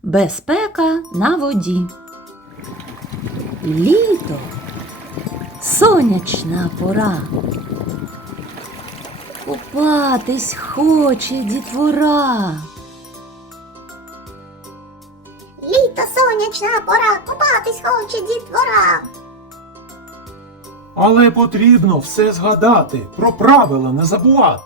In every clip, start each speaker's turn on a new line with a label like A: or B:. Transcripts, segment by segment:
A: Безпека на воді. Літо. Сонячна пора. Купатись хоче дітвора.
B: Літо, сонячна пора, купатись хоче дітвора.
C: Але потрібно все згадати, про правила не забувати.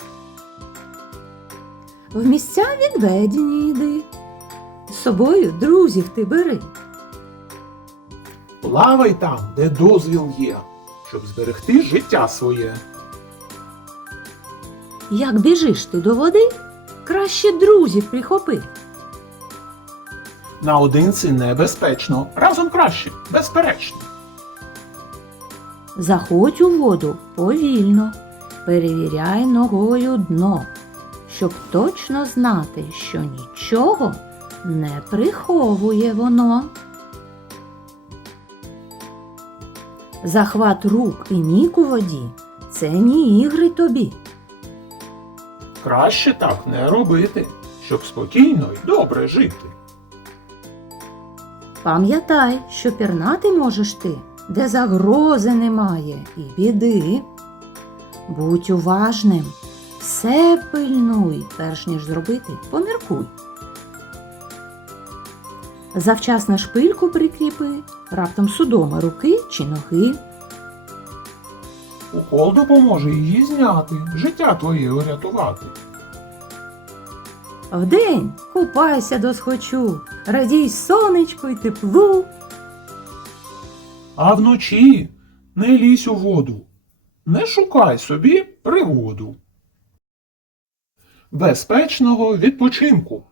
A: В місця відведені йди. З собою друзів ти бери.
C: Плавай там, де дозвіл є, щоб зберегти життя своє.
A: Як біжиш ти до води, краще друзів прихопи.
C: Наодинці небезпечно, разом краще, безперечно.
A: Заходь у воду повільно, перевіряй ногою дно, щоб точно знати, що нічого не приховує воно. Захват рук і ніг у воді – це не ігри тобі.
C: Краще так не робити, щоб спокійно й добре жити.
A: Пам'ятай, що пірнати можеш ти, де загрози немає і біди. Будь уважним, все пильнуй, перш ніж зробити, поміркуй. Завчасно шпильку прикріпи, раптом судома руки чи ноги.
C: Укол допоможе її зняти, життя твоє урятувати.
A: Вдень купайся досхочу, радій сонечку й теплу.
C: А вночі не лізь у воду, не шукай собі пригоду. Безпечного відпочинку!